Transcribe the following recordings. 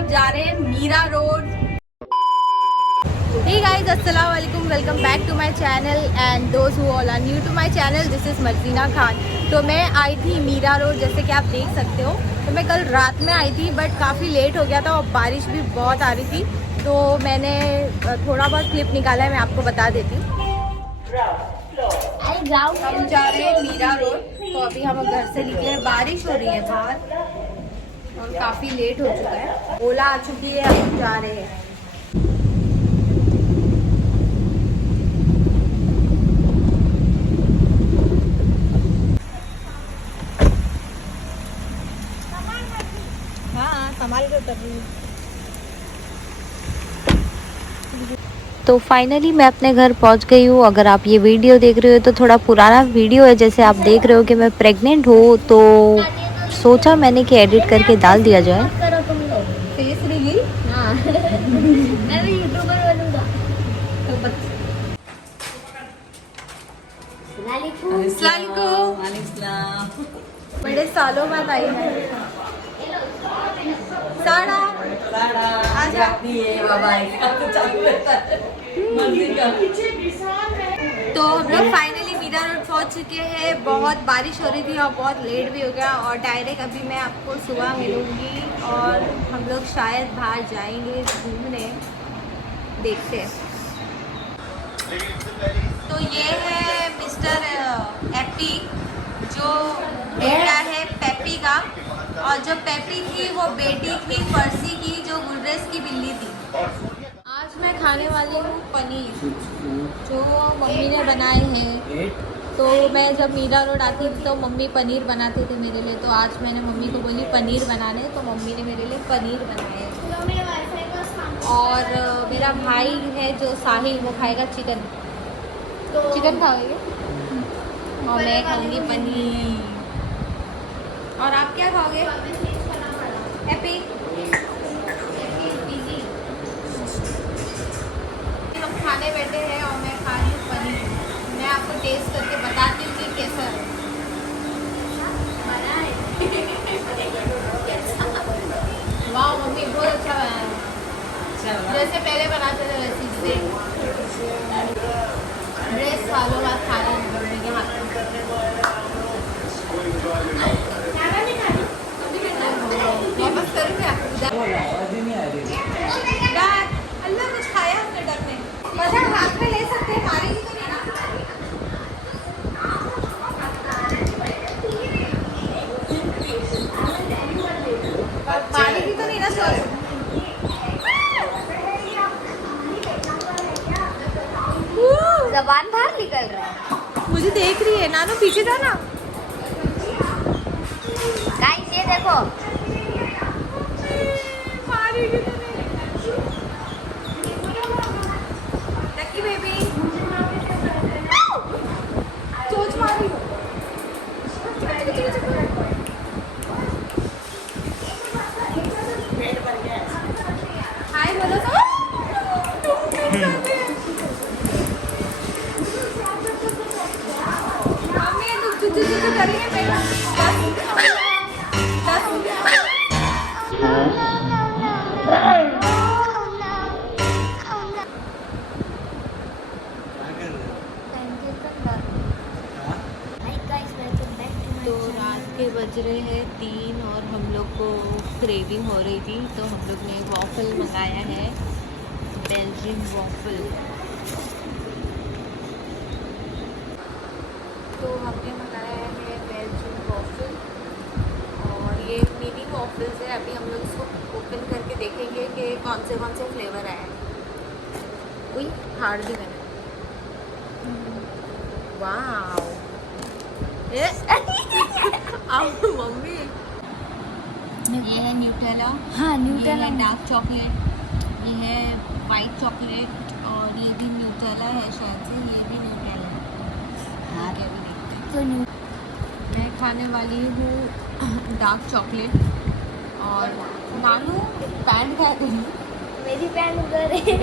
अब जा रहे हैं मीरा रोड। Hey guys, अस्सलाम वालेकुम, welcome back to my channel and those who all are new to my channel, this is Marjina Khan. तो मैं आई थी मीरा रोड, जैसे कि आप देख सकते हो। तो मैं कल रात में आई थी बट काफ़ी लेट हो गया था और बारिश भी बहुत आ रही थी, तो मैंने थोड़ा बहुत क्लिप निकाला है, मैं आपको बता देती हूँ। हम जा रहे हैं मीरा रोड। तो अभी हम घर से निकले, बारिश हो रही है बाहर और काफ़ी लेट हो चुका है। ओला आ चुकी है, हम जा रहे हैं। हाँ, संभाल के उतर रही हूँ। तो फाइनली मैं अपने घर पहुंच गई हूँ। अगर आप ये वीडियो देख रहे हो तो थोड़ा पुराना वीडियो है, जैसे आप देख रहे हो कि मैं प्रेग्नेंट हूँ, तो सोचा मैंने कि एडिट करके डाल दिया जाए। Face reveal? हाँ। मैं भी यूट्यूबर बनूंगा। तो बड़े सालों बाद आई है साड़ा। आजा। तो हम लोग फाइनली मीरा रोड पहुंच चुके हैं। बहुत बारिश हो रही थी और बहुत लेट भी हो गया, और डायरेक्ट अभी मैं आपको सुबह मिलूंगी और हम लोग शायद बाहर जाएंगे घूमने, देखते हैं। तो ये है मिस्टर एपी, जो बेटा है पेपी का, और जो पेपी थी वो बेटी थी पर्सी की, जो गुलरेज की बिल्ली थी। आज मैं खाने वाली हूँ पनीर, जो मम्मी ने बनाए हैं। तो मैं जब मीरा रोड आती थी तो मम्मी पनीर बनाते थे मेरे लिए, तो आज मैंने मम्मी को बोली पनीर बनाने, तो मम्मी ने मेरे लिए पनीर बनाए। और मेरा भाई है जो साहिल, वो खाएगा चिकन। चिकन खाओगे? और मैं खाऊंगी पनीर। और आप क्या खाओगे? हैप्पी? हम खाने बैठे हैं और मैं खा रही हूँ पनीर। मैं आपको टेस्ट करके बताती हूँ कि कैसा है। वाह मम्मी, बहुत अच्छा बनाया है, जैसे पहले बनाते थे वैसे ही। ड्रेस सालों बाद खा रही हूँ मम्मी के हाथ में। वापस करूँ क्या? अल्लाह, कुछ खाया हमने डर में। मतलब हाथ में ले सकते हैं, मारेगी तो नहीं ना? मारेगी तो नहीं ना? सॉरी। जबान बाहर निकल रहा है। मुझे देख रही है। नानू पीछे था ना। गाइस ये देखो, मारेगी तो नहीं। लकी बेबी, चोंच मारी। हाय बोलो तो। मम्मी तुम चुचू करेंगे पहले। तो रात के बज रहे हैं 3 और हम लोग को क्रेविंग हो रही थी, तो हम लोग ने वॉफल मंगाया है, बेल्जियन वॉफल। तो हमने मंगाया है बेल्जियन वॉफल, और ये मिनी वॉफल्स है। अभी हम लोग इसको ओपन करके देखेंगे कि कौन से फ्लेवर आए हैं। कोई हार्ड भी मैंने। वाह मम्मी, ये है न्यूटेला। हाँ ये है डार्क चॉकलेट, ये है वाइट चॉकलेट, और ये भी न्यूटेला है शायद से, ये भी न्यूटेला है। हाँ, क्या भी देखते हैं। मैं खाने वाली हूँ डार्क चॉकलेट। और नानू पैंट खा रही है। मेरी पैंट उधर है।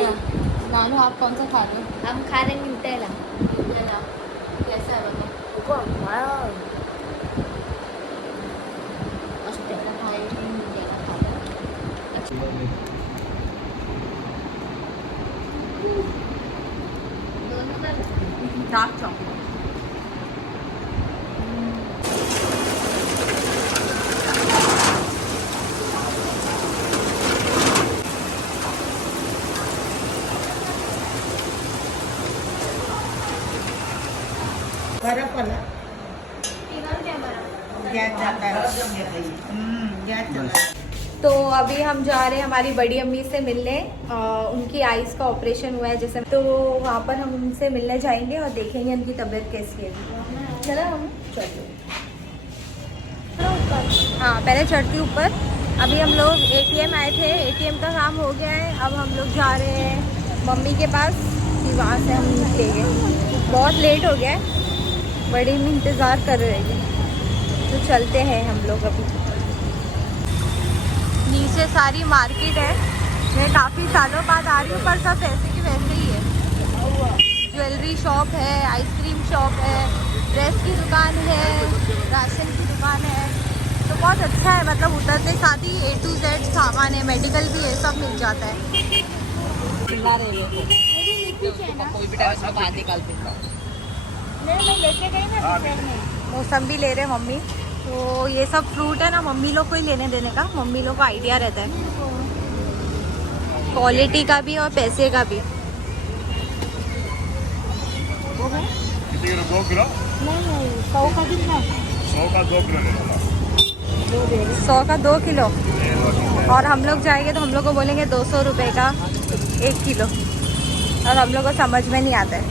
नानू आप कौन सा खा रहे हो? हम खा रहे न्यूटेला। न्यूटेला कैसा है बताओ? Dark chocolate. बर्फ वाला गैस जाता है। गैस चला है। तो अभी हम जा रहे हैं हमारी बड़ी अम्मी से मिलने। उनकी आइज़ का ऑपरेशन हुआ है जैसे, तो वहाँ पर हम उनसे मिलने जाएंगे और देखेंगे उनकी तबीयत कैसी है। चलो हम चलते। हाँ पहले चढ़ती ऊपर। अभी हम लोग ATM आए थे, ATM का काम हो गया है। अब हम लोग जा रहे हैं मम्मी के पास कि वहाँ से हम निकलेंगे। बहुत लेट हो गया है, बड़ी अम्मी इंतज़ार कर रहे हैं, तो चलते हैं हम लोग अभी। नीचे सारी मार्केट है, मैं काफ़ी सालों बाद आ रही हूँ, पर सब वैसे की वैसे ही है। ज्वेलरी शॉप है, आइसक्रीम शॉप है, ड्रेस की दुकान है, राशन की दुकान है, तो बहुत अच्छा है। मतलब उतरते साथ ही A to Z सामान है, मेडिकल भी है, सब मिल जाता है। मौसम भी ले रहे हैं मम्मी, तो ये सब फ्रूट है ना मम्मी लोग को ही लेने देने का, मम्मी लोग को आइडिया रहता है क्वालिटी का भी और पैसे का भी। कितने किलो? 2 किलो? नहीं 100 का कितना? 100 का 2 किलो ले लो। 100 का 2 किलो, और हम लोग जाएंगे तो हम लोग को बोलेंगे 200 रुपये का 1 किलो, और हम लोग को समझ में नहीं आता है।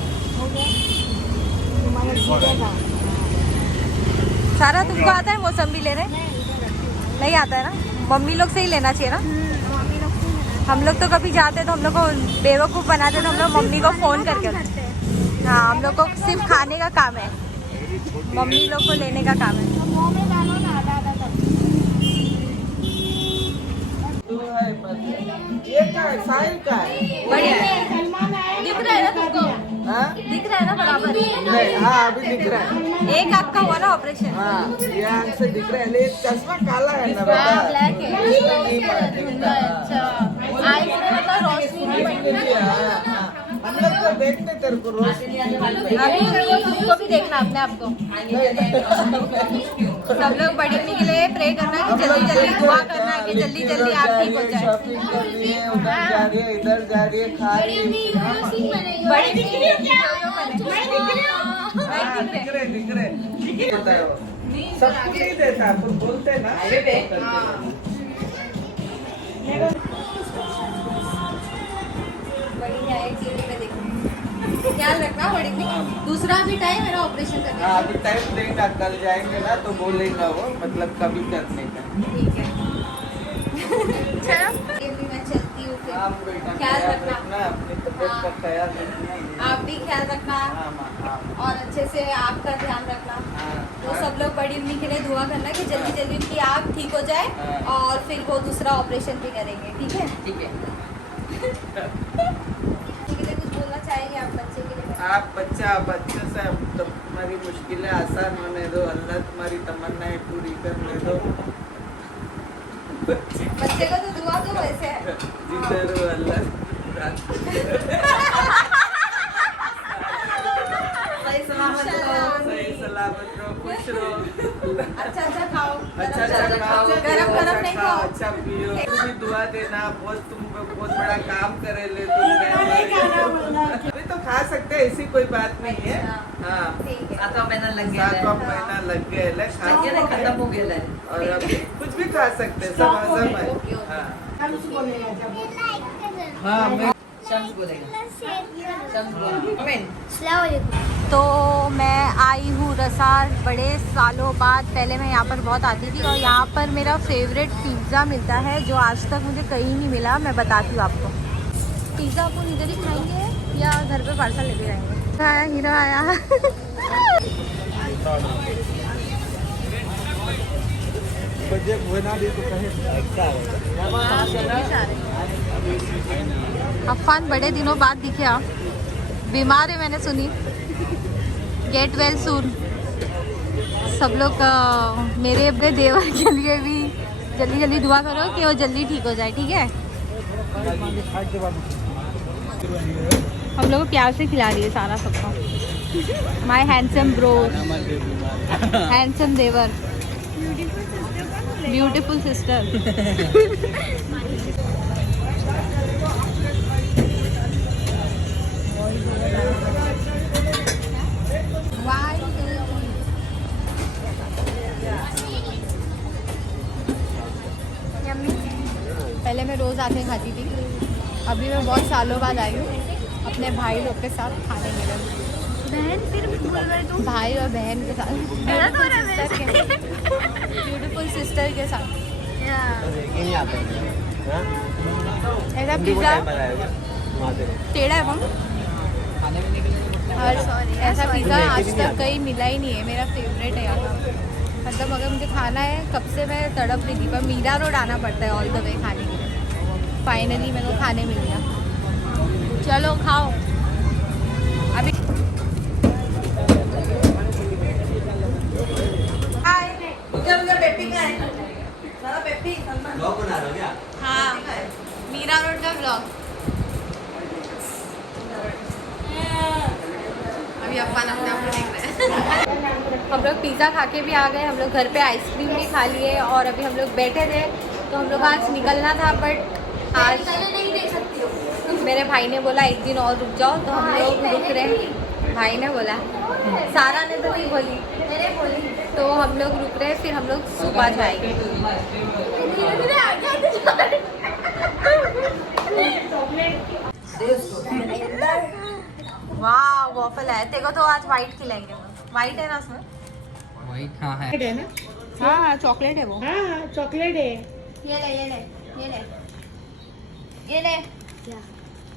सारा तुमको आता है मौसम्बी लेने? नहीं आता है ना, मम्मी लोग से ही लेना चाहिए ना। हम लोग तो कभी जाते तो हम लोग को बेवकूफ़ बनाते तो हम लोग मम्मी को फ़ोन करके। हाँ हम लोग को सिर्फ खाने का काम है, मम्मी लोग को लेने का काम है। ये क्या है? साहिल का है? बढ़िया है, दिख रहा है ना तुमको? हाँ? दिख रहा है ना बराबर? नहीं, हाँ अभी दिख रहा है। एक आँख का हुआ ना ऑपरेशन? हाँ ये आँख से दिख रहा है, लेकिन चश्मा काला है ना बेटा। ब्लैक है। अच्छा, आइस में मतलब रोशनी नहीं पड़ती। हाँ, हाँ। हम लोग तो देखते तेरे को रोशनी नहीं पड़ती। अभी तुमको भी देखना अपने आप को। सब लोग बड़ी अम्मी के लिए प्रे करना कि जल्दी जल्दी दुआ करना कि जल्दी जल्दी आप ठीक हो जाए। शॉपिंग कर रही है, उधर जा रही है, इधर जा रही है, खा रही है। बड़ी दिख रही है क्या? दिख रहे सब कुछ नहीं देता, अपन बोलते ना। बड़ी है टीवी पे देखना, ख्याल रखना बड़ी में। दूसरा भी टाइम है ना ऑपरेशन करने का? हाँ अभी टाइम देगा, कल जाएंगे ना तो बोलेगा वो, मतलब कभी करने का। ठीक है चलो ये भी मैं चलती हूँ फिर। हाँ बेटा ख्याल ख्याल रखना। रखना, अपनी तबीयत का ख्याल रखना। आप भी ख्याल रखना, हाँ माँ, हाँ और अच्छे से आपका ध्यान रखना। हाँ, तो हाँ। सब लोग बड़ी अम्मी के लिए दुआ करना कि जल्दी जल्दी उनकी आँख ठीक हो जाए, हाँ। और फिर वो दूसरा ऑपरेशन भी करेंगे। ठीक है? ठीक है। बच्चे के लिए कुछ बोलना चाहेंगे आप? बच्चे के लिए आप बच्चे से तुम्हारी मुश्किलें आसान होने दो, अल्लाह तुम्हारी तमन्नाएं पूरी करने दो। बच्चे को तो दुआ तो वैसे है। जिंदा रहो, अल्लाह सही सलामत रहो। सही सलामत रहो, खुश रहो, अच्छा अच्छा खाओ, अच्छा खाओ, गरम गरम नहीं खाओ। अच्छा पियो। तू भी दुआ देना, तुम बहुत बड़ा काम करे ले तुम। अभी तो खा सकते हैं, ऐसी कोई बात नहीं है। हाँ ठीक है। 7वां महीना लग गया, खत्म हो गया, और अभी कुछ भी खा सकते हैं, सब हजम है। हाँ मैं तो मैं आई हूँ रसार बड़े सालों बाद। पहले मैं यहाँ पर बहुत आती थी, और यहाँ पर मेरा फेवरेट पिज़्ज़ा मिलता है जो आज तक मुझे कहीं नहीं मिला। मैं बताती हूँ आपको। पिज़्ज़ा अपन इधर ही खाएंगे या घर पे पार्सल लेके जाएंगे? आया हीरो आया। बना दे तो अफान बड़े दिनों बाद दिखे आप। बीमार है मैंने सुनी। Get well soon. सब लोग मेरे अपने देवर के लिए भी जल्दी जल्दी दुआ करो कि वो जल्दी ठीक हो जाए, ठीक है। हम लोग को प्यार से खिला रही है सारा सबका। माय हैंडसम ब्रो, हैंडसम देवर, ब्यूटीफुल सिस्टर। पहले मैं रोज़ आके खाती थी, अभी मैं बहुत सालों बाद आई हूँ अपने भाई लोग के साथ खाने के लिए। बहन फिर बोल रहे तुम? भाई और बहन के साथ, ब्यूटीफुल सिस्टर के साथ। ऐसा पिज़्ज़ा टेढ़ा है वहाँ, और ऐसा पिज़्ज़ा आज तक कहीं मिला ही नहीं है। मेरा फेवरेट है यहाँ का। मतलब अगर मुझे खाना है, कब से मैं तड़प रही थी, पर मीरा रोड आना पड़ता है ऑल द वे खाने के लिए। फाइनली मेरे को खाने मिल गया। चलो खाओ अभी। हाँ, मीरा रोड का ब्लॉग। अभी अपन अपने आप को देख रहे हैं। हम लोग पिज़्ज़ा खा के भी आ गए, हम लोग घर पे आइसक्रीम भी खा लिए, और अभी हम लोग बैठे थे तो हम लोग आज निकलना था, बट आज नहीं देख सकती हो। मेरे भाई ने बोला एक दिन और रुक जाओ, तो हम लोग रुक रहे हैं। भाई ने बोला, सारा ने तो नहीं बोली, मैंने बोली, तो हम लोग रुक रहे हैं। फिर हम लोग सुबह जाएंगे। वाह वॉफल है। तेरे को तो आज वाइट खिलाएंगे। वाइट है ना उसमें? वाइट हाँ है। है ना? हाँ हाँ चॉकलेट है वो। हाँ चॉकलेट है। ये ले ये ले ये ले ये ले।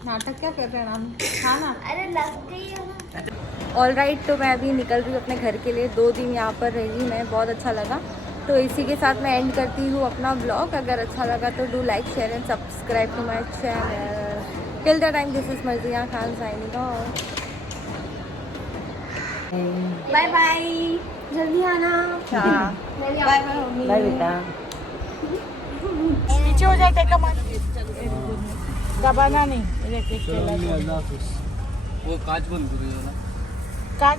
नाटक क्या कर रहे हैं नाम? हाँ ना, अरे लग गई है। All right. तो मैं अभी निकल रही हूँ अपने घर के लिए। 2 दिन यहाँ पर रही मैं, बहुत अच्छा लगा। तो इसी के साथ मैं एंड करती हूँ अपना ब्लॉग। अगर अच्छा लगा तो do like share and subscribe to my channel. Till the time this is Marziya Khan signing off. Bye bye, जल्दी आना। Bye bye mummy. बाय बेटा। पीछे हो जाए का मन दबाना नहीं इलेक्ट्रिक वो कांच बंद करो ना। काट